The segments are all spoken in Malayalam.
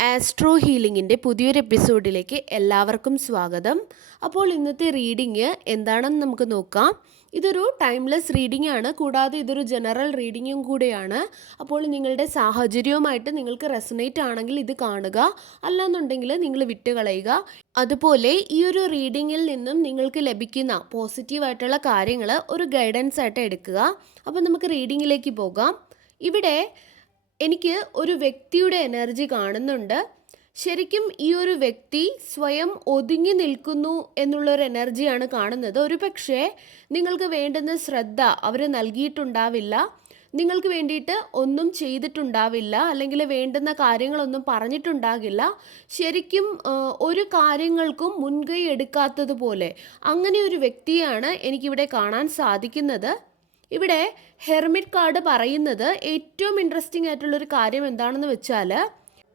ആസ്ട്രോ ഹീലിംഗിന്റെ പുതിയൊരു എപ്പിസോഡിലേക്ക് എല്ലാവർക്കും സ്വാഗതം. അപ്പോൾ ഇന്നത്തെ റീഡിങ് എന്താണെന്ന് നമുക്ക് നോക്കാം. ഇതൊരു ടൈംലെസ് റീഡിംഗ് ആണ്. കൂടാതെ ഇതൊരു ജനറൽ റീഡിങ്ങും കൂടെയാണ്. അപ്പോൾ നിങ്ങളുടെ സാഹചര്യവുമായിട്ട് നിങ്ങൾക്ക് റെസനേറ്റ് ആണെങ്കിൽ ഇത് കാണുക. അല്ലാന്നുണ്ടെങ്കിൽ നിങ്ങൾ വിട്ടുകളയുക. അതുപോലെ ഈ ഒരു റീഡിങ്ങിൽ നിന്നും നിങ്ങൾക്ക് ലഭിക്കുന്ന പോസിറ്റീവായിട്ടുള്ള കാര്യങ്ങൾ ഒരു ഗൈഡൻസ് ആയിട്ട് എടുക്കുക. അപ്പോൾ നമുക്ക് റീഡിങ്ങിലേക്ക് പോകാം. ഇവിടെ എനിക്ക് ഒരു വ്യക്തിയുടെ എനർജി കാണുന്നുണ്ട്. ശരിക്കും ഈ ഒരു വ്യക്തി സ്വയം ഒതുങ്ങി നിൽക്കുന്നു എന്നുള്ളൊരു എനർജിയാണ് കാണുന്നത്. ഒരു പക്ഷേ നിങ്ങൾക്ക് വേണ്ടുന്ന ശ്രദ്ധ അവർ നൽകിയിട്ടുണ്ടാവില്ല. നിങ്ങൾക്ക് വേണ്ടിയിട്ട് ഒന്നും ചെയ്തിട്ടുണ്ടാവില്ല. അല്ലെങ്കിൽ വേണ്ടുന്ന കാര്യങ്ങളൊന്നും പറഞ്ഞിട്ടുണ്ടാകില്ല. ശരിക്കും ഒരു കാര്യങ്ങൾക്കും മുൻകൈ എടുക്കാത്തതുപോലെ അങ്ങനെ ഒരു വ്യക്തിയാണ് എനിക്കിവിടെ കാണാൻ സാധിക്കുന്നത്. ഇവിടെ ഹെർമിറ്റ് കാർഡ് പറയുന്നത് ഏറ്റവും ഇൻട്രസ്റ്റിംഗ് ആയിട്ടുള്ള ഒരു കാര്യം എന്താണെന്ന് വെച്ചാൽ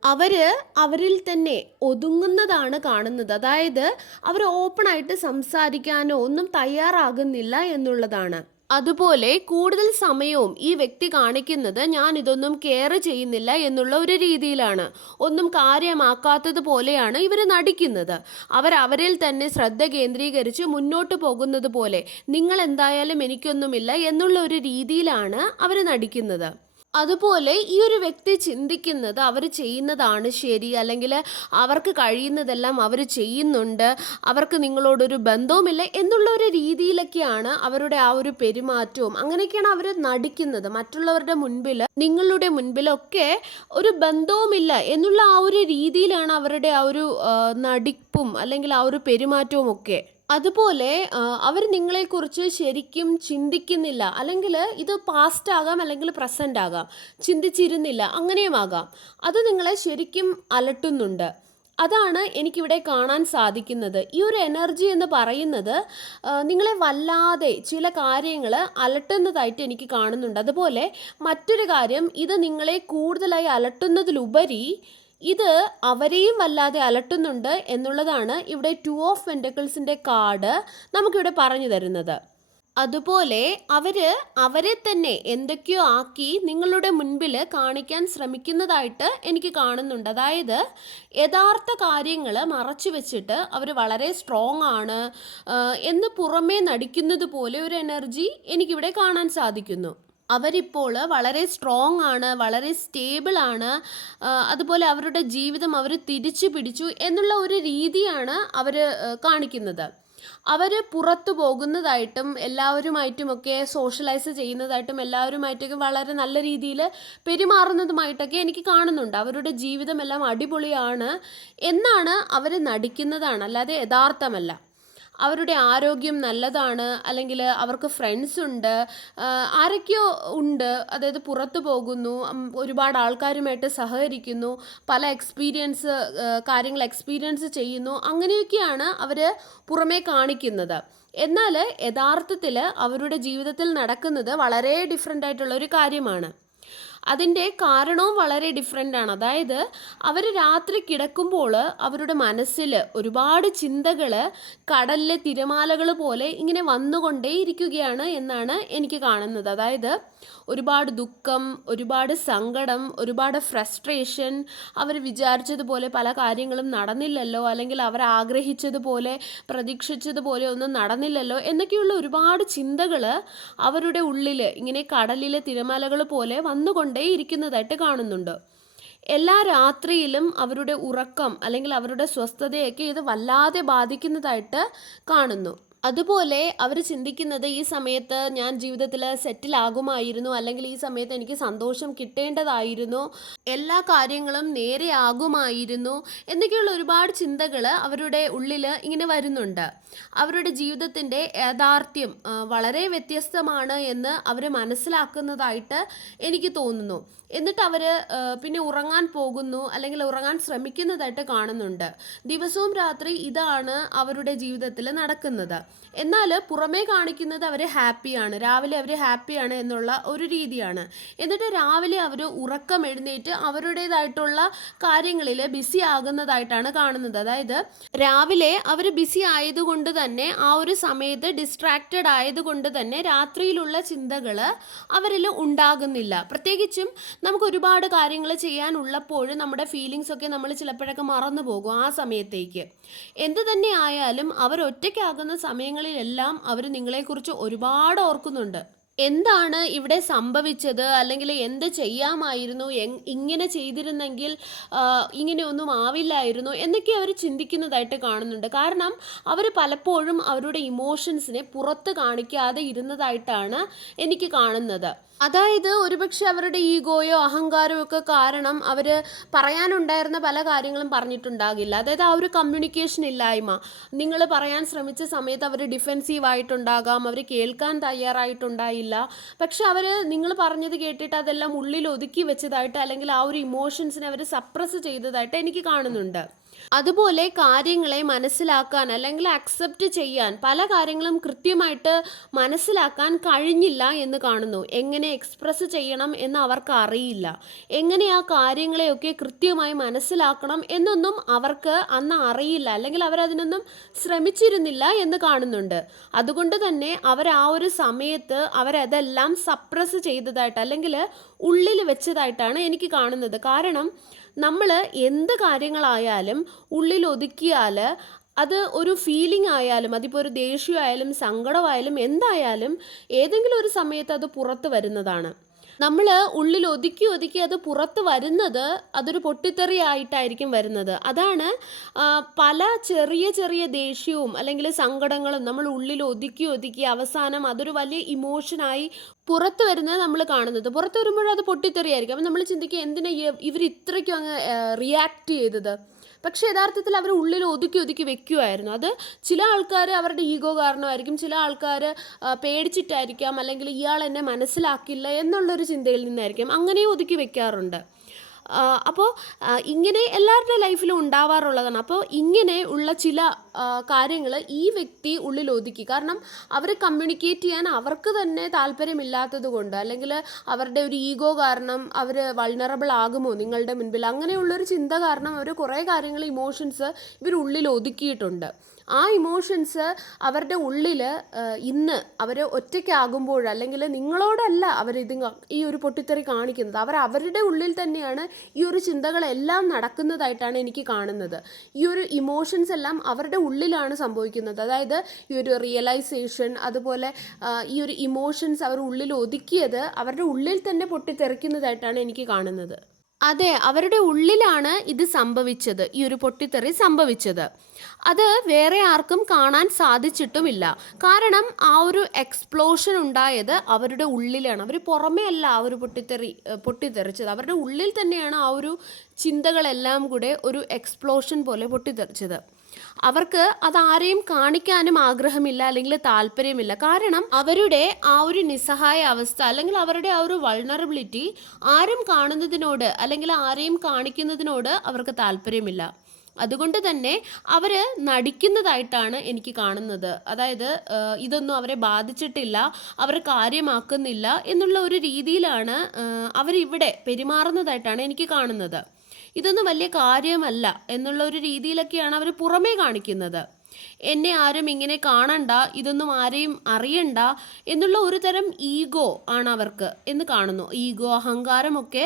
അവർ അവരിൽ തന്നെ ഒതുങ്ങുന്നതാണ് കാണുന്നത്. അതായത് അവർ ഓപ്പണായിട്ട് സംസാരിക്കാനോ ഒന്നും തയ്യാറാകുന്നില്ല എന്നുള്ളതാണ്. അതുപോലെ കൂടുതൽ സമയവും ഈ വ്യക്തി കാണിക്കുന്നത് ഞാൻ ഇതൊന്നും കെയർ ചെയ്യുന്നില്ല എന്നുള്ള ഒരു രീതിയിലാണ്. ഒന്നും കാര്യമാക്കാത്തത് പോലെയാണ് ഇവർ നടിക്കുന്നത്. അവർ അവരിൽ തന്നെ ശ്രദ്ധ കേന്ദ്രീകരിച്ച് മുന്നോട്ട് പോകുന്നത് പോലെ നിങ്ങൾ എന്തായാലും എനിക്കൊന്നുമില്ല എന്നുള്ള ഒരു രീതിയിലാണ് അവർ നടിക്കുന്നത്. അതുപോലെ ഈ ഒരു വ്യക്തി ചിന്തിക്കുന്നത് അവർ ചെയ്യുന്നതാണ് ശരി അല്ലെങ്കിൽ അവർക്ക് കഴിയുന്നതെല്ലാം അവർ ചെയ്യുന്നുണ്ട് അവർക്ക് നിങ്ങളോടൊരു ബന്ധവുമില്ല എന്നുള്ള ഒരു രീതിയിലൊക്കെയാണ് അവരുടെ ആ ഒരു പെരുമാറ്റവും. അങ്ങനെയൊക്കെയാണ് അവർ നടിക്കുന്നത്. മറ്റുള്ളവരുടെ മുൻപിൽ നിങ്ങളുടെ മുൻപിലൊക്കെ ഒരു ബന്ധവുമില്ല എന്നുള്ള ആ ഒരു രീതിയിലാണ് അവരുടെ ആ ഒരു നടിപ്പും അല്ലെങ്കിൽ ആ ഒരു പെരുമാറ്റവും ഒക്കെ അതുപോലെ അവർ നിങ്ങളെക്കുറിച്ച് ശരിക്കും ചിന്തിക്കുന്നില്ല. അല്ലെങ്കിൽ ഇത് പാസ്റ്റ് ആകാം അല്ലെങ്കിൽ പ്രസന്റ് ആകാം. ചിന്തിച്ചിരുന്നില്ല അങ്ങനെയും ആകാം. അത് നിങ്ങളെ ശരിക്കും അലട്ടുന്നുണ്ട്. അതാണ് എനിക്കിവിടെ കാണാൻ സാധിക്കുന്നത്. ഈ ഒരു എനർജി എന്ന് പറയുന്നത് നിങ്ങളെ വല്ലാതെ ചില കാര്യങ്ങൾ അലട്ടുന്നതായിട്ട് എനിക്ക് കാണുന്നുണ്ട്. അതുപോലെ മറ്റൊരു കാര്യം ഇത് നിങ്ങളെ കൂടുതലായി അലട്ടുന്നതിലുപരി ഇത് അവരെയും വല്ലാതെ അലട്ടുന്നുണ്ട് എന്നുള്ളതാണ് ഇവിടെ ടു ഓഫ് വെന്റക്കിൾസിന്റെ കാർഡ് നമുക്കിവിടെ പറഞ്ഞു തരുന്നത്. അതുപോലെ അവർ അവരെ തന്നെ എന്തൊക്കെയോ ആക്കി നിങ്ങളുടെ മുൻപിൽ കാണിക്കാൻ ശ്രമിക്കുന്നതായിട്ട് എനിക്ക് കാണുന്നുണ്ട്. അതായത് യഥാർത്ഥ കാര്യങ്ങൾ മറച്ചു വെച്ചിട്ട് അവർ വളരെ സ്ട്രോങ് ആണ് എന്ന് പുറമേ നടിക്കുന്നത് പോലെ ഒരു എനർജി എനിക്കിവിടെ കാണാൻ സാധിക്കുന്നു. അവരിപ്പോൾ വളരെ സ്ട്രോങ് ആണ് വളരെ സ്റ്റേബിൾ ആണ്. അതുപോലെ അവരുടെ ജീവിതം അവർ തിരിച്ചു പിടിച്ചു എന്നുള്ള ഒരു രീതിയാണ് അവർ കാണിക്കുന്നത്. അവർ പുറത്തു പോകുന്നതായിട്ടും എല്ലാവരുമായിട്ടുമൊക്കെ സോഷ്യലൈസ് ചെയ്യുന്നതായിട്ടും എല്ലാവരുമായിട്ടൊക്കെ വളരെ നല്ല രീതിയിൽ പെരുമാറുന്നതുമായിട്ടൊക്കെ എനിക്ക് കാണുന്നുണ്ട്. അവരുടെ ജീവിതമെല്ലാം അടിപൊളിയാണ് എന്നാണ് അവർ നടിക്കുന്നതാണ്. അല്ലാതെ യഥാർത്ഥമല്ല. അവരുടെ ആരോഗ്യം നല്ലതാണ് അല്ലെങ്കിൽ അവർക്ക് ഫ്രണ്ട്സ് ഉണ്ട് ആരൊക്കെയോ ഉണ്ട്. അതായത് പുറത്തു പോകുന്നു ഒരുപാട് ആൾക്കാരുമായിട്ട് സഹകരിക്കുന്നു പല എക്സ്പീരിയൻസ് കാര്യങ്ങൾ എക്സ്പീരിയൻസ് ചെയ്യുന്നു അങ്ങനെയൊക്കെയാണ് അവർ പുറമേ കാണിക്കുന്നത്. എന്നാൽ യഥാർത്ഥത്തിൽ അവരുടെ ജീവിതത്തിൽ നടക്കുന്നത് വളരെ ഡിഫറെന്റ് ആയിട്ടുള്ള ഒരു കാര്യമാണ്. അതിന്റെ കാരണവും വളരെ ഡിഫറെന്റ് ആണ്. അതായത് അവർ രാത്രി കിടക്കുമ്പോൾ അവരുടെ മനസ്സിൽ ഒരുപാട് ചിന്തകൾ കടലിലെ തിരമാലകൾ പോലെ ഇങ്ങനെ വന്നുകൊണ്ടേ ഇരിക്കുകയാണ് എന്നാണ് എനിക്ക് കാണുന്നത്. അതായത് ഒരുപാട് ദുഃഖം ഒരുപാട് സങ്കടം ഒരുപാട് ഫ്രസ്ട്രേഷൻ അവർ വിചാരിച്ചതുപോലെ പല കാര്യങ്ങളും നടന്നില്ലല്ലോ അല്ലെങ്കിൽ അവർ ആഗ്രഹിച്ചതുപോലെ പ്രതീക്ഷിച്ചതുപോലെ ഒന്നും നടന്നില്ലല്ലോ എന്നൊക്കെയുള്ള ഒരുപാട് ചിന്തകൾ അവരുടെ ഉള്ളിൽ ഇങ്ങനെ കടലിലെ തിരമാലകൾ പോലെ വന്നുകൊണ്ടേ ഇരിക്കുന്നതായിട്ട് കാണുന്നുണ്ട്. എല്ലാ രാത്രിയിലും അവരുടെ ഉറക്കം അല്ലെങ്കിൽ അവരുടെ സ്വസ്ഥതയൊക്കെ ഇത് വല്ലാതെ ബാധിക്കുന്നതായിട്ട് കാണുന്നു. അതുപോലെ അവർ ചിന്തിക്കുന്നത് ഈ സമയത്ത് ഞാൻ ജീവിതത്തിൽ സെറ്റിൽ ആകുമായിരുന്നു അല്ലെങ്കിൽ ഈ സമയത്ത് എനിക്ക് സന്തോഷം കിട്ടേണ്ടതായിരുന്നു എല്ലാ കാര്യങ്ങളും നേരെ ആകുമായിരുന്നു എന്നൊക്കെയുള്ള ഒരുപാട് ചിന്തകൾ അവരുടെ ഉള്ളിൽ ഇങ്ങനെ വരുന്നുണ്ട്. അവരുടെ ജീവിതത്തിന്റെ യാഥാർത്ഥ്യം വളരെ വ്യത്യസ്തമാണ് എന്ന് അവർ മനസ്സിലാക്കുന്നതായിട്ട് എനിക്ക് തോന്നുന്നു. എന്നിട്ട് അവർ പിന്നെ ഉറങ്ങാൻ പോകുന്നു അല്ലെങ്കിൽ ഉറങ്ങാൻ ശ്രമിക്കുന്നതായിട്ട് കാണുന്നുണ്ട്. ദിവസവും രാത്രി ഇതാണ് അവരുടെ ജീവിതത്തിൽ നടക്കുന്നത്. എന്നാൽ പുറമേ കാണിക്കുന്നത് അവർ ഹാപ്പിയാണ്. രാവിലെ അവർ ഹാപ്പിയാണ് എന്നുള്ള ഒരു രീതിയാണ്. എന്നിട്ട് രാവിലെ അവർ ഉറക്കം എഴുന്നേറ്റ് അവരുടേതായിട്ടുള്ള കാര്യങ്ങളിൽ ബിസി ആകുന്നതായിട്ടാണ് കാണുന്നത്. അതായത് രാവിലെ അവർ ബിസി ആയതുകൊണ്ട് തന്നെ ആ ഒരു സമയത്ത് ഡിസ്ട്രാക്റ്റഡ് ആയതുകൊണ്ട് തന്നെ രാത്രിയിലുള്ള ചിന്തകൾ അവരിൽ ഉണ്ടാകുന്നില്ല. പ്രത്യേകിച്ചും നമുക്ക് ഒരുപാട് കാര്യങ്ങൾ ചെയ്യാനുള്ളപ്പോൾ നമ്മുടെ ഫീലിങ്സ് ഒക്കെ നമ്മൾ ചിലപ്പോഴൊക്കെ മറന്നു പോകും ആ സമയത്തേക്ക്. എന്ത് തന്നെ ആയാലും അവർ ഒറ്റയ്ക്കാകുന്ന സമയങ്ങളിലെല്ലാം അവർ നിങ്ങളെക്കുറിച്ച് ഒരുപാട് ഓർക്കുന്നുണ്ട്. എന്താണ് ഇവിടെ സംഭവിച്ചത്? അല്ലെങ്കിൽ എന്ത് ചെയ്യാമായിരുന്നു? ഇങ്ങനെ ചെയ്തിരുന്നെങ്കിൽ ഇങ്ങനെയൊന്നും ആവില്ലായിരുന്നു എന്നൊക്കെ അവർ ചിന്തിക്കുന്നതായിട്ട് കാണുന്നുണ്ട്. കാരണം അവർ പലപ്പോഴും അവരുടെ ഇമോഷൻസിനെ പുറത്ത് കാണിക്കാതെ ഇരുന്നതായിട്ടാണ് എനിക്ക് കാണുന്നത്. അതായത് ഒരുപക്ഷെ അവരുടെ ഈഗോയോ അഹങ്കാരമോ ഒക്കെ കാരണം അവർ പറയാനുണ്ടായിരുന്ന പല കാര്യങ്ങളും പറഞ്ഞിട്ടുണ്ടാകില്ല. അതായത് ആ ഒരു കമ്മ്യൂണിക്കേഷൻ ഇല്ലായ്മ. നിങ്ങൾ പറയാൻ ശ്രമിച്ച സമയത്ത് അവർ ഡിഫെൻസീവ് ആയിട്ടുണ്ടാകാം അവർ കേൾക്കാൻ തയ്യാറായിട്ടുണ്ടായില്ല. പക്ഷെ അവർ നിങ്ങൾ പറഞ്ഞത് കേട്ടിട്ട് അതെല്ലാം ഉള്ളിൽ ഒതുക്കി വെച്ചതായിട്ട് അല്ലെങ്കിൽ ആ ഒരു ഇമോഷൻസിനെ അവർ സപ്രസ് ചെയ്തതായിട്ട് എനിക്ക് കാണുന്നുണ്ട്. അതുപോലെ കാര്യങ്ങളെ മനസ്സിലാക്കാൻ അല്ലെങ്കിൽ അക്സെപ്റ്റ് ചെയ്യാൻ പല കാര്യങ്ങളും കൃത്യമായിട്ട് മനസ്സിലാക്കാൻ കഴിഞ്ഞില്ല എന്ന് കാണുന്നു. എങ്ങനെ എക്സ്പ്രസ് ചെയ്യണം എന്ന് അവർക്ക് അറിയില്ല. എങ്ങനെ ആ കാര്യങ്ങളെയൊക്കെ കൃത്യമായി മനസ്സിലാക്കണം എന്നൊന്നും അവർക്ക് അന്ന് അറിയില്ല. അല്ലെങ്കിൽ അവരതിനൊന്നും ശ്രമിച്ചിരുന്നില്ല എന്ന് കാണുന്നുണ്ട്. അതുകൊണ്ട് തന്നെ അവർ ആ ഒരു സമയത്ത് അവരതെല്ലാം സപ്രസ് ചെയ്തതായിട്ട് അല്ലെങ്കിൽ ഉള്ളിൽ വെച്ചതായിട്ടാണ് എനിക്ക് കാണുന്നത്. കാരണം നമ്മൾ എന്ത് കാര്യങ്ങളായാലും ഉള്ളിൽ ഒതുക്കിയാൽ അത് ഒരു ഫീലിംഗ് ആയാലും അതിപ്പോൾ ഒരു ദേഷ്യമായാലും സങ്കടമായാലും എന്തായാലും ഏതെങ്കിലും ഒരു സമയത്ത് അത് പുറത്ത് വരുന്നതാണ്. നമ്മൾ ഉള്ളിൽ ഒതുക്കി ഒതുക്കി അത് പുറത്ത് വരുന്നത് അതൊരു പൊട്ടിത്തെറി ആയിട്ടായിരിക്കും വരുന്നത്. അതാണ് പല ചെറിയ ചെറിയ ദേഷ്യവും അല്ലെങ്കിൽ സങ്കടങ്ങളും നമ്മൾ ഉള്ളിൽ ഒതുക്കി ഒതുക്കി അവസാനം അതൊരു വലിയ ഇമോഷനായി പുറത്ത് വരുന്നത് നമ്മൾ കാണുന്നത്. പുറത്ത് വരുമ്പോഴത് പൊട്ടിത്തെറിയായിരിക്കും. അപ്പം നമ്മൾ ചിന്തിക്കുക എന്തിനാ ഇവർ ഇത്രയ്ക്കും അങ്ങ് റിയാക്ട് ചെയ്തത്? പക്ഷേ യഥാർത്ഥത്തിൽ അവർ ഉള്ളിൽ ഒതുക്കി ഒതുക്കി വെക്കുമായിരുന്നു അത് ചില ആൾക്കാർ അവരുടെ ഈഗോ കാരണമായിരിക്കും ചില ആൾക്കാർ പേടിച്ചിട്ടായിരിക്കാം അല്ലെങ്കിൽ ഇയാൾ എന്നെ മനസ്സിലാക്കില്ല എന്നുള്ളൊരു ചിന്തയിൽ നിന്നായിരിക്കും. അങ്ങനെയും ഒതുക്കി വെക്കാറുണ്ട്. അപ്പോൾ ഇങ്ങനെ എല്ലാവരുടെ ലൈഫിലും ഉണ്ടാവാറുള്ളതാണ്. അപ്പോൾ ഇങ്ങനെ ഉള്ള ചില കാര്യങ്ങൾ ഈ വ്യക്തി ഉള്ളിൽ ഒതുക്കി. കാരണം അവർ കമ്മ്യൂണിക്കേറ്റ് ചെയ്യാൻ അവർക്ക് തന്നെ താല്പര്യമില്ലാത്തത് കൊണ്ട് അല്ലെങ്കിൽ അവരുടെ ഒരു ഈഗോ കാരണം അവർ വൾണറബിൾ ആകുമോ നിങ്ങളുടെ മുൻപിൽ അങ്ങനെയുള്ളൊരു ചിന്ത കാരണം അവർ കുറേ കാര്യങ്ങൾ ഇമോഷൻസ് ഇവർ ഉള്ളിൽ ഒതുക്കിയിട്ടുണ്ട്. ആ ഇമോഷൻസ് അവരുടെ ഉള്ളിൽ ഇന്ന് അവർ ഒറ്റയ്ക്കാകുമ്പോൾ അല്ലെങ്കിൽ നിങ്ങളോടല്ല അവരിത് ഈ ഒരു പൊട്ടിത്തെറി കാണിക്കുന്നത്. അവർ അവരുടെ ഉള്ളിൽ തന്നെയാണ് ഈ ഒരു ചിന്തകളെല്ലാം നടക്കുന്നതായിട്ടാണ് എനിക്ക് കാണുന്നത്. ഈ ഒരു ഇമോഷൻസ് എല്ലാം അവരുടെ ഉള്ളിലാണ് സംഭവിക്കുന്നത്. അതായത് ഈ ഒരു റിയലൈസേഷൻ അതുപോലെ ഈ ഒരു ഇമോഷൻസ് അവർ ഉള്ളിൽ ഒതുക്കിയത് അവരുടെ ഉള്ളിൽ തന്നെ പൊട്ടിത്തെറിക്കുന്നതായിട്ടാണ് എനിക്ക് കാണുന്നത്. അതെ അവരുടെ ഉള്ളിലാണ് ഇത് സംഭവിച്ചത്. ഈ ഒരു പൊട്ടിത്തെറി സംഭവിച്ചത്. അത് വേറെ ആർക്കും കാണാൻ സാധിച്ചിട്ടുമില്ല. കാരണം ആ ഒരു എക്സ്പ്ലോഷൻ ഉണ്ടായത് അവരുടെ ഉള്ളിലാണ്. അവർ പുറമേ അല്ല ആ ഒരു പൊട്ടിത്തെറി പൊട്ടിത്തെറിച്ചത്. അവരുടെ ഉള്ളിൽ തന്നെയാണ് ആ ഒരു ചിന്തകളെല്ലാം കൂടെ ഒരു എക്സ്പ്ലോഷൻ പോലെ പൊട്ടിത്തെറിച്ചത്. അവർക്ക് അത് അതാരെയും കാണിക്കാനും ആഗ്രഹമില്ല അല്ലെങ്കിൽ താല്പര്യമില്ല. കാരണം അവരുടെ ആ ഒരു നിസ്സഹായ അവസ്ഥ അല്ലെങ്കിൽ അവരുടെ ആ ഒരു വൾണറബിലിറ്റി ആരും കാണുന്നതിനോട് അല്ലെങ്കിൽ ആരെയും കാണിക്കുന്നതിനോട് അവർക്ക് താല്പര്യമില്ല. അതുകൊണ്ട് തന്നെ അവർ നടിക്കുന്നതായിട്ടാണ് എനിക്ക് കാണുന്നത്. അതായത് ഇതൊന്നും അവരെ ബാധിച്ചിട്ടില്ല അവർ കാര്യമാക്കുന്നില്ല എന്നുള്ള ഒരു രീതിയിലാണ് അവരിവിടെ പെരുമാറുന്നതായിട്ടാണ് എനിക്ക് കാണുന്നത്. ഇതൊന്നും വലിയ കാര്യമല്ല എന്നുള്ള ഒരു രീതിയിലൊക്കെയാണ് അവർ പുറമേ കാണിക്കുന്നത്. എന്നെ ആരും ഇങ്ങനെ കാണണ്ട ഇതൊന്നും ആരെയും അറിയണ്ട എന്നുള്ള ഒരു തരം ഈഗോ ആണ് അവർക്ക് എന്ന് കാണുന്നു. ഈഗോ അഹങ്കാരമൊക്കെ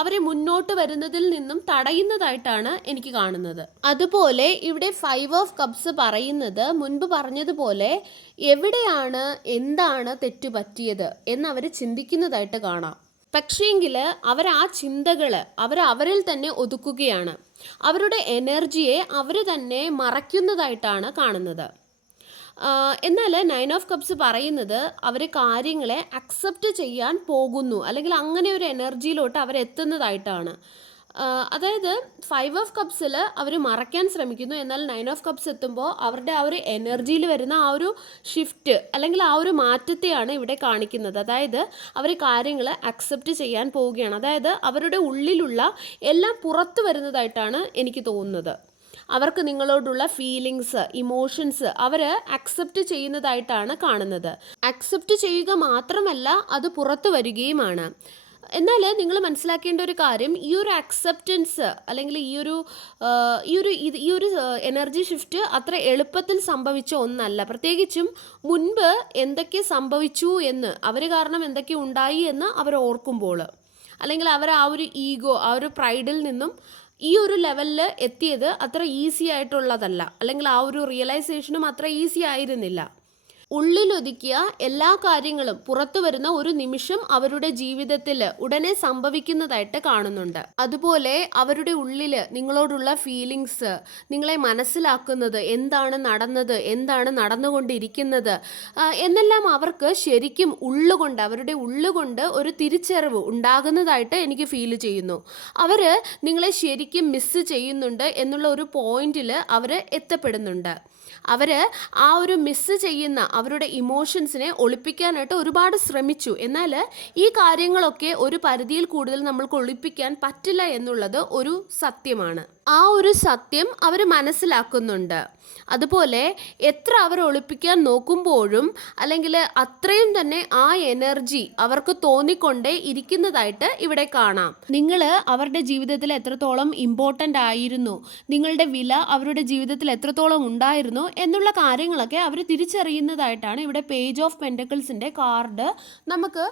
അവരെ മുന്നോട്ട് വരുന്നതിൽ നിന്നും തടയുന്നതായിട്ടാണ് എനിക്ക് കാണുന്നത്. അതുപോലെ ഇവിടെ ഫൈവ് ഓഫ് കപ്സ് പറയുന്നത് മുൻപ് പറഞ്ഞതുപോലെ എവിടെയാണ് എന്താണ് തെറ്റുപറ്റിയത് എന്ന് അവർ ചിന്തിക്കുന്നതായിട്ട് കാണാം. പക്ഷേങ്കിൽ അവർ ആ ചിന്തകൾ അവർ അവരിൽ തന്നെ ഒതുക്കുകയാണ്. അവരുടെ എനർജിയെ അവർ തന്നെ മറയ്ക്കുന്നതായിട്ടാണ് കാണുന്നത്. എന്നാൽ നയൻ ഓഫ് കപ്സ് പറയുന്നത് അവർ കാര്യങ്ങളെ അക്സെപ്റ്റ് ചെയ്യാൻ പോകുന്നു. അല്ലെങ്കിൽ അങ്ങനെ ഒരു എനർജിയിലോട്ട് അവരെത്തുന്നതായിട്ടാണ്. അതായത് ഫൈവ് ഓഫ് കപ്സിൽ അവർ മറയ്ക്കാൻ ശ്രമിക്കുന്നു. എന്നാൽ നയൻ ഓഫ് കപ്സ് എത്തുമ്പോൾ അവരുടെ ആ ഒരു എനർജിയിൽ വരുന്ന ആ ഒരു ഷിഫ്റ്റ് അല്ലെങ്കിൽ ആ ഒരു മാറ്റത്തെയാണ് ഇവിടെ കാണിക്കുന്നത്. അതായത് അവർ കാര്യങ്ങൾ അക്സെപ്റ്റ് ചെയ്യാൻ പോവുകയാണ്. അതായത് അവരുടെ ഉള്ളിലുള്ള എല്ലാം പുറത്തു വരുന്നതായിട്ടാണ് എനിക്ക് തോന്നുന്നത്. അവർക്ക് നിങ്ങളോടുള്ള ഫീലിങ്സ് ഇമോഷൻസ് അവർ അക്സെപ്റ്റ് ചെയ്യുന്നതായിട്ടാണ് കാണുന്നത്. അക്സെപ്റ്റ് ചെയ്യുക മാത്രമല്ല അത് പുറത്തു വരികയുമാണ്. എന്നാൽ നിങ്ങൾ മനസ്സിലാക്കേണ്ട ഒരു കാര്യം ഈ ഒരു അക്സെപ്റ്റൻസ് അല്ലെങ്കിൽ ഈ ഒരു ഈ ഒരു ഇത് ഈ ഒരു എനർജി ഷിഫ്റ്റ് അത്ര എളുപ്പത്തിൽ സംഭവിച്ച ഒന്നല്ല. പ്രത്യേകിച്ചും മുൻപ് എന്തൊക്കെ സംഭവിച്ചു എന്ന് അവർ കാരണം എന്തൊക്കെ ഉണ്ടായി എന്ന് അവർ ഓർക്കുമ്പോൾ. അല്ലെങ്കിൽ അവർ ആ ഒരു ഈഗോ ആ ഒരു പ്രൈഡിൽ നിന്നും ഈ ഒരു ലെവലിൽ എത്തിയത് അത്ര ഈസി ആയിട്ടുള്ളതല്ല. അല്ലെങ്കിൽ ആ ഒരു റിയലൈസേഷനും അത്ര ഈസി ആയിരുന്നില്ല. ഉള്ളിലൊതുക്കിയ എല്ലാ കാര്യങ്ങളും പുറത്തു വരുന്ന ഒരു നിമിഷം അവരുടെ ജീവിതത്തിൽ ഉടനെ സംഭവിക്കുന്നതായിട്ട് കാണുന്നുണ്ട്. അതുപോലെ അവരുടെ ഉള്ളിൽ നിങ്ങളോടുള്ള ഫീലിങ്സ് നിങ്ങളെ മനസ്സിലാക്കുന്നത് എന്താണ് നടന്നത് എന്താണ് നടന്നുകൊണ്ടിരിക്കുന്നത് എന്നെല്ലാം അവർക്ക് ശരിക്കും ഉള്ളുകൊണ്ട് അവരുടെ ഉള്ളുകൊണ്ട് ഒരു തിരിച്ചറിവ് ഉണ്ടാകുന്നതായിട്ട് എനിക്ക് ഫീൽ ചെയ്യുന്നു. അവർ നിങ്ങളെ ശരിക്കും മിസ്സ് ചെയ്യുന്നുണ്ട് എന്നുള്ള ഒരു പോയിന്റിൽ അവർ എത്തപ്പെടുന്നുണ്ട്. അവർ ആ ഒരു മിസ്സ് ചെയ്യുന്ന അവരുടെ ഇമോഷൻസിനെ ഒളിപ്പിക്കാനായിട്ട് ഒരുപാട് ശ്രമിച്ചു. എന്നാൽ ഈ കാര്യങ്ങളൊക്കെ ഒരു പരിധിയിൽ കൂടുതൽ നമ്മൾക്ക് ഒളിപ്പിക്കാൻ പറ്റില്ല എന്നുള്ളത് ഒരു സത്യമാണ്. ആ ഒരു സത്യം അവർ മനസ്സിലാക്കുന്നുണ്ട്. അതുപോലെ എത്ര അവർ ഒളിപ്പിക്കാൻ നോക്കുമ്പോഴും അല്ലെങ്കിൽ അത്രയും തന്നെ ആ എനർജി അവർക്ക് തോന്നിക്കൊണ്ടേ ഇരിക്കുന്നതായിട്ട് ഇവിടെ കാണാം. നിങ്ങൾ അവരുടെ ജീവിതത്തിൽ എത്രത്തോളം ഇമ്പോർട്ടന്റ് ആയിരുന്നു? നിങ്ങളുടെ വില അവരുടെ ജീവിതത്തിൽ എത്രത്തോളം ഉണ്ടായിരുന്നു? എന്നുള്ള കാര്യങ്ങളൊക്കെ അവർ തിരിച്ചറിയുന്നതായിട്ടാണ് ഇവിടെ പേജ് ഓഫ് പെന്റക്കിൾസിന്റെ കാർഡ് നമുക്ക്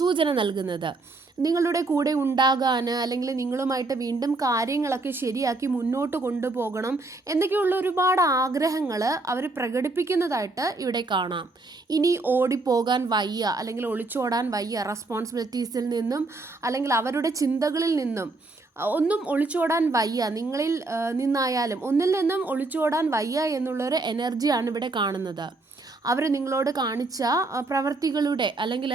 സൂചന നൽകുന്നത്. നിങ്ങളുടെ കൂടെ ഉണ്ടാകാൻ അല്ലെങ്കിൽ നിങ്ങളുമായിട്ട് വീണ്ടും കാര്യങ്ങളൊക്കെ ശരിയാക്കി മുന്നോട്ട് കൊണ്ടുപോകണം എന്നൊക്കെയുള്ള ഒരുപാട് ആഗ്രഹങ്ങൾ അവർ പ്രകടിപ്പിക്കുന്നതായിട്ട് ഇവിടെ കാണാം. ഇനി ഓടിപ്പോകാൻ വയ്യ അല്ലെങ്കിൽ ഒളിച്ചോടാൻ വയ്യ റെസ്പോൺസിബിലിറ്റീസിൽ നിന്നും അല്ലെങ്കിൽ അവരുടെ ചിന്തകളിൽ നിന്നും ഒന്നും ഒളിച്ചോടാൻ വയ്യ. നിങ്ങളിൽ നിന്നായാലും ഒന്നിൽ നിന്നും ഒളിച്ചോടാൻ വയ്യ എന്നുള്ളൊരു എനർജിയാണ് ഇവിടെ കാണുന്നത്. അവർ നിങ്ങളോട് കാണിച്ച പ്രവർത്തികളുടെ അല്ലെങ്കിൽ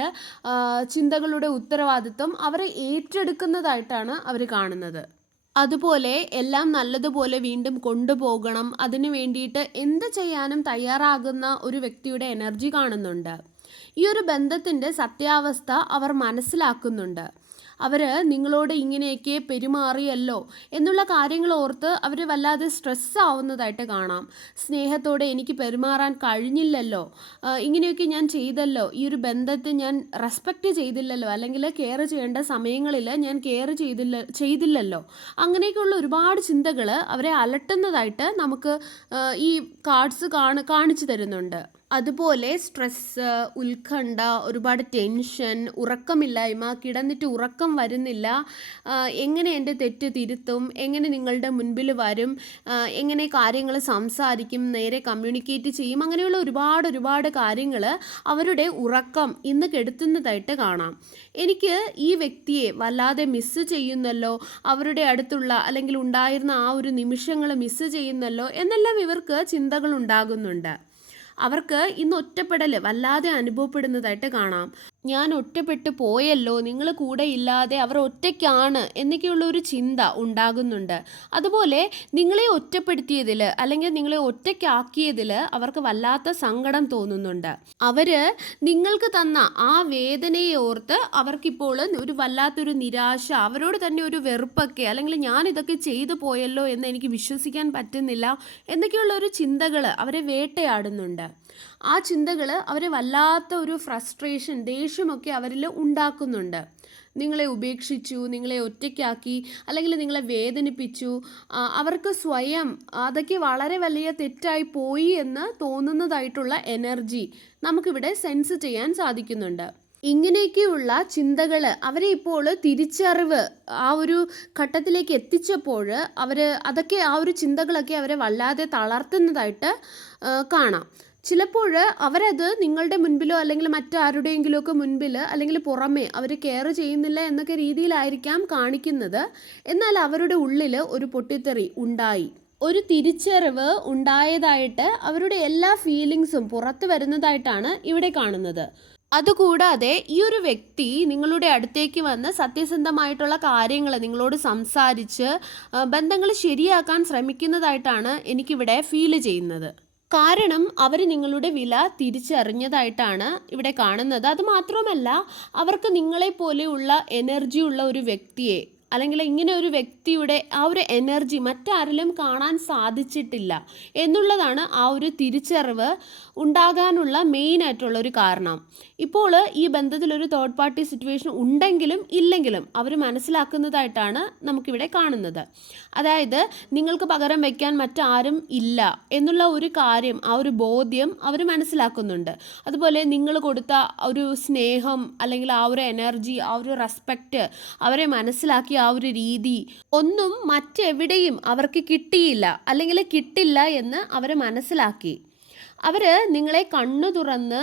ചിന്തകളുടെ ഉത്തരവാദിത്വം അവരെ ഏറ്റെടുക്കുന്നതായിട്ടാണ് അവർ കാണുന്നത്. അതുപോലെ എല്ലാം നല്ലതുപോലെ വീണ്ടും കൊണ്ടുപോകണം. അതിനു വേണ്ടിയിട്ട് എന്ത് ചെയ്യാനും തയ്യാറാകുന്ന ഒരു വ്യക്തിയുടെ എനർജി കാണുന്നുണ്ട്. ഈ ഒരു ബന്ധത്തിന്റെ സത്യാവസ്ഥ അവർ മനസ്സിലാക്കുന്നുണ്ട്. അവർ നിങ്ങളോട് ഇങ്ങനെയൊക്കെ പെരുമാറിയല്ലോ എന്നുള്ള കാര്യങ്ങൾ ഓർത്ത് അവർ വല്ലാതെ സ്ട്രെസ് ആവുന്നതായിട്ട് കാണാം. സ്നേഹത്തോടെ എനിക്ക് പെരുമാറാൻ കഴിഞ്ഞില്ലല്ലോ. ഇങ്ങനെയൊക്കെ ഞാൻ ചെയ്തല്ലോ. ഈ ഒരു ബന്ധത്തെ ഞാൻ റെസ്പെക്റ്റ് ചെയ്തില്ലല്ലോ. അല്ലെങ്കിൽ കെയർ ചെയ്യേണ്ട സമയങ്ങളിൽ ഞാൻ കെയർ ചെയ്തില്ല ചെയ്തില്ലല്ലോ. അങ്ങനെയൊക്കെയുള്ള ഒരുപാട് ചിന്തകൾ അവരെ അലട്ടുന്നതായിട്ട് നമുക്ക് ഈ കാർഡ്സ് കാണ കാണിച്ചു തരുന്നുണ്ട്. അതുപോലെ സ്ട്രെസ്സ് ഉത്കണ്ഠ ഒരുപാട് ടെൻഷൻ ഉറക്കമില്ലായ്മ കിടന്നിട്ട് ഉറക്കം വരുന്നില്ല. എങ്ങനെ എന്റെ തെറ്റ് തിരുത്തും? എങ്ങനെ നിങ്ങളുടെ മുൻപിൽ വരും? എങ്ങനെ കാര്യങ്ങൾ സംസാരിക്കും? നേരെ കമ്മ്യൂണിക്കേറ്റ് ചെയ്യും? അങ്ങനെയുള്ള ഒരുപാട് ഒരുപാട് കാര്യങ്ങൾ അവരുടെ ഉറക്കം ഇന്ന് കെടുത്തുന്നതായിട്ട് കാണാം. എനിക്ക് ഈ വ്യക്തിയെ വല്ലാതെ മിസ്സ് ചെയ്യുന്നല്ലോ. അവരുടെ അടുത്തുള്ള അല്ലെങ്കിൽ ഉണ്ടായിരുന്ന ആ ഒരു നിമിഷങ്ങൾ മിസ്സ് ചെയ്യുന്നല്ലോ. എന്നെല്ലാം ഇവർക്ക് ചിന്തകൾ ഉണ്ടാകുന്നുണ്ട്. അവർക്ക് ഇന്ന് ഒറ്റപ്പെടൽ വല്ലാതെ അനുഭവപ്പെടുന്നതായിട്ട് കാണാം. ഞാൻ ഒറ്റപ്പെട്ടു പോയല്ലോ നിങ്ങൾ കൂടെ ഇല്ലാതെ അവർ ഒറ്റയ്ക്കാണ് എന്നൊക്കെയുള്ള ഒരു ചിന്ത ഉണ്ടാകുന്നുണ്ട്. അതുപോലെ നിങ്ങളെ ഒറ്റപ്പെടുത്തിയതിൽ അല്ലെങ്കിൽ നിങ്ങളെ ഒറ്റയ്ക്കാക്കിയതിൽ അവർക്ക് വല്ലാത്ത സങ്കടം തോന്നുന്നുണ്ട്. അവർ നിങ്ങൾക്ക് തന്ന ആ വേദനയെ ഓർത്ത് അവർക്കിപ്പോൾ ഒരു വല്ലാത്തൊരു നിരാശ അവരോട് തന്നെ ഒരു വെറുപ്പൊക്കെ അല്ലെങ്കിൽ ഞാൻ ഇതൊക്കെ ചെയ്തു പോയല്ലോ എന്ന് എനിക്ക് വിശ്വസിക്കാൻ പറ്റുന്നില്ല എന്നൊക്കെയുള്ള ഒരു ചിന്തകൾ അവരെ വേട്ടയാടുന്നുണ്ട്. ആ ചിന്തകൾ അവരെ വല്ലാത്ത ഒരു ഫ്രസ്ട്രേഷൻ ദേഷ്യമൊക്കെ അവരിൽ ഉണ്ടാക്കുന്നുണ്ട്. നിങ്ങളെ ഉപേക്ഷിച്ചു നിങ്ങളെ ഒറ്റയ്ക്കാക്കി അല്ലെങ്കിൽ നിങ്ങളെ വേദനിപ്പിച്ചു അവർക്ക് സ്വയം അതൊക്കെ വളരെ വലിയ തെറ്റായി പോയി എന്ന് തോന്നുന്നതായിട്ടുള്ള എനർജി നമുക്കിവിടെ സെൻസ് ചെയ്യാൻ സാധിക്കുന്നുണ്ട്. ഇങ്ങനെയൊക്കെയുള്ള ചിന്തകൾ അവരെ ഇപ്പോൾ തിരിച്ചറിവ് ആ ഒരു ഘട്ടത്തിലേക്ക് എത്തിച്ചപ്പോൾ അവർ അതൊക്കെ ആ ഒരു ചിന്തകളൊക്കെ അവരെ വല്ലാതെ തളർത്തുന്നതായിട്ട് കാണാം. ചിലപ്പോൾ അവരത് നിങ്ങളുടെ മുൻപിലോ അല്ലെങ്കിൽ മറ്റാരുടെയെങ്കിലും ഒക്കെ മുൻപിൽ അല്ലെങ്കിൽ പുറമേ അവർ കെയർ ചെയ്യുന്നില്ല എന്നൊക്കെ രീതിയിലായിരിക്കാം കാണിക്കുന്നത്. എന്നാൽ അവരുടെ ഉള്ളിൽ ഒരു പൊട്ടിത്തെറി ഉണ്ടായി. ഒരു തിരിച്ചറിവ് ഉണ്ടായതായിട്ട് അവരുടെ എല്ലാ ഫീലിങ്സും പുറത്തു വരുന്നതായിട്ടാണ് ഇവിടെ കാണുന്നത്. അതുകൂടാതെ ഈ ഒരു വ്യക്തി നിങ്ങളുടെ അടുത്തേക്ക് വന്ന് സത്യസന്ധമായിട്ടുള്ള കാര്യങ്ങൾ നിങ്ങളോട് സംസാരിച്ച് ബന്ധങ്ങൾ ശരിയാക്കാൻ ശ്രമിക്കുന്നതായിട്ടാണ് എനിക്കിവിടെ ഫീൽ ചെയ്യുന്നത്. കാരണം അവർ നിങ്ങളുടെ വില തിരിച്ചറിഞ്ഞതായിട്ടാണ് ഇവിടെ കാണുന്നത്. അത് മാത്രമല്ല അവർക്ക് നിങ്ങളെപ്പോലെയുള്ള എനർജി ഉള്ള ഒരു വ്യക്തിയെ അല്ലെങ്കിൽ ഇങ്ങനെ ഒരു വ്യക്തിയുടെ ആ ഒരു എനർജി മറ്റാരിലും കാണാൻ സാധിച്ചിട്ടില്ല എന്നുള്ളതാണ് ആ ഒരു തിരിച്ചറിവ് ഉണ്ടാകാനുള്ള മെയിൻ ആയിട്ടുള്ള ഒരു കാരണം. ഇപ്പോൾ ഈ ബന്ധത്തിൽ ഒരു തേർഡ് പാർട്ടി സിറ്റുവേഷൻ ഉണ്ടെങ്കിലും ഇല്ലെങ്കിലും അവർ മനസ്സിലാക്കുന്നതായിട്ടാണ് നമുക്കിവിടെ കാണുന്നത്. അതായത് നിങ്ങൾക്ക് പകരം വയ്ക്കാൻ മറ്റാരും ഇല്ല എന്നുള്ള ഒരു കാര്യം ആ ഒരു ബോധ്യം അവർ മനസ്സിലാക്കുന്നുണ്ട്. അതുപോലെ നിങ്ങൾ കൊടുത്ത ഒരു സ്നേഹം അല്ലെങ്കിൽ ആ ഒരു എനർജി ആ ഒരു റെസ്പെക്റ്റ് അവരെ മനസ്സിലാക്കിയ ആ ഒരു രീതി ഒന്നും മറ്റെവിടെയും അവർക്ക് കിട്ടിയില്ല അല്ലെങ്കിൽ കിട്ടില്ല എന്ന് അവർ മനസ്സിലാക്കി. അവർ നിങ്ങളെ കണ്ണു തുറന്ന്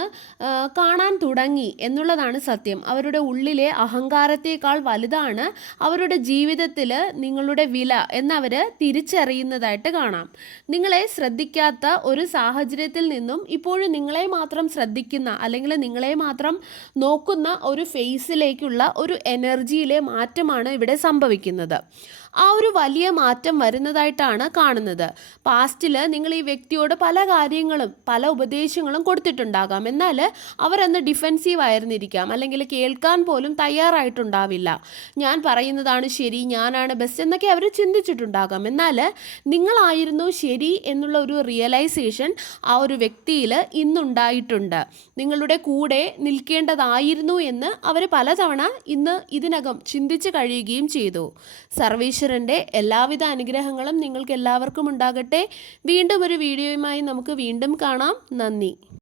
കാണാൻ തുടങ്ങി എന്നുള്ളതാണ് സത്യം. അവരുടെ ഉള്ളിലെ അഹങ്കാരത്തേക്കാൾ വലുതാണ് അവരുടെ ജീവിതത്തിൽ നിങ്ങളുടെ വില എന്നവർ തിരിച്ചറിയുന്നതായിട്ട് കാണാം. നിങ്ങളെ ശ്രദ്ധിക്കാത്ത ഒരു സാഹചര്യത്തിൽ നിന്നും ഇപ്പോഴും നിങ്ങളെ മാത്രം ശ്രദ്ധിക്കുന്ന അല്ലെങ്കിൽ നിങ്ങളെ മാത്രം നോക്കുന്ന ഒരു ഫേസിലേക്കുള്ള ഒരു എനർജിയിലെ മാറ്റമാണ് ഇവിടെ സംഭവിക്കുന്നത്. ആ ഒരു വലിയ മാറ്റം വരുന്നതായിട്ടാണ് കാണുന്നത്. പാസ്റ്റിൽ നിങ്ങൾ ഈ വ്യക്തിയോട് പല കാര്യങ്ങളും പല ഉപദേശങ്ങളും കൊടുത്തിട്ടുണ്ടാകാം. എന്നാൽ അവരന്ന് ഡിഫെൻസീവ് ആയിരുന്നിരിക്കാം. അല്ലെങ്കിൽ കേൾക്കാൻ പോലും തയ്യാറായിട്ടുണ്ടാവില്ല. ഞാൻ പറയുന്നതാണ് ശരി ഞാനാണ് ബെസ്റ്റ് എന്നൊക്കെ അവർ ചിന്തിച്ചിട്ടുണ്ടാകാം. എന്നാൽ നിങ്ങളായിരുന്നു ശരി എന്നുള്ള ഒരു റിയലൈസേഷൻ ആ ഒരു വ്യക്തിയിൽ ഇന്നുണ്ടായിട്ടുണ്ട്. നിങ്ങളുടെ കൂടെ നിൽക്കേണ്ടതായിരുന്നു എന്ന് അവർ പലതവണ ഇന്ന് ഇതിനകം ചിന്തിച്ച് കഴിയുകയും ചെയ്തു. സർവീശ്വരന്റെ എല്ലാവിധ അനുഗ്രഹങ്ങളും നിങ്ങൾക്ക് എല്ലാവർക്കും ഉണ്ടാകട്ടെ. വീണ്ടും ഒരു വീഡിയോയുമായി നമുക്ക് വീണ്ടും കാണാം. നന്ദി.